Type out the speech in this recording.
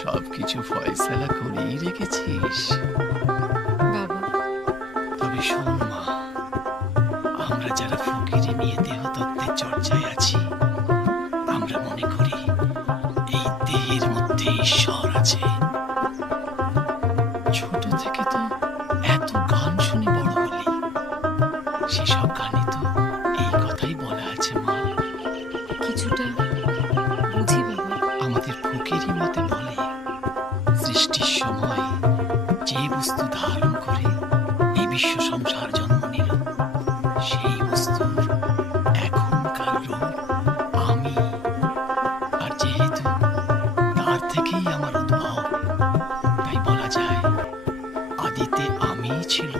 সবকিছু ফয়সালা করেই রেখেছিস। বাবা, তবে শোন মা, আমরা যারা ফকিরি নিয়ে দেহতত্ত্বের চর্চায় আছি, আমরা মনে করি এই দেহের মধ্যে ঈশ্বর আছে। ছোট থেকে তো এত গান শুনে বড় হলি, সেসব গানে তো এই কথাই বলা আছে মা। কিছুটা বুঝি বাবা। আমাদের ফকিরি মতে বলে, সৃষ্টির সময় যে বস্তু ধারণ করে এই বিশ্ব সংসার জন্ম নিল, সেই বস্তুর এখনকার রূপ আমি। আর যেহেতু তার থেকেই আমার উদ্ভব, তাই বলা যায় আদিতে আমিই ছিল।